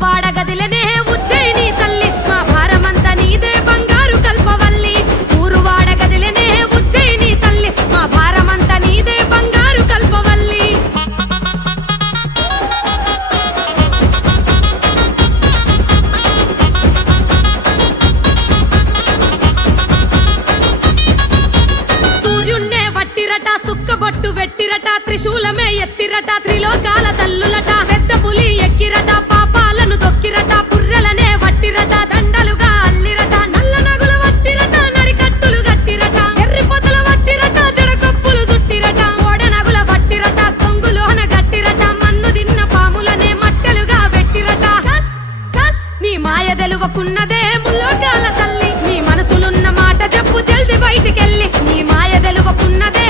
ఊరువాడ గదిలనే ఉజ్జయిని తల్లి మా భారమంతా నీదే బంగారు కల్పవల్లి ఊరువాడ గదిలనే ఉజ్జయిని తల్లి మా భారమంతా నీదే బంగారు కల్పవల్లి సూర్యున్నే వట్టిరట సుక్కబొట్టు వెట్టిరట త్రిశూలమే ఎత్తిరట త్రిలోకాల తల్లులట పెద్ద పులి ఎక్కిరట పాపాలను దొక్కిరట పుర్రెలనే వట్టిరట దండలుగా అల్లిరట నల్ల నగుల వట్టిరట నడికట్టులు గట్టిరట ఎర్రి పొదల వట్టిరట జడకొప్పులు చుట్టిరట ఓడ నగుల వట్టిరట కొంగులోన గట్టిరట మన్ను దిన్న పాములనే మట్టెలుగా వెట్టిరట నీ మాయ తెలువకున్నదే ముల్లోకాల తల్లి నీ మనసులున్న మాట చెప్పు జల్ది బయటికెళ్ళి నీ మాయ తెలువకున్నదే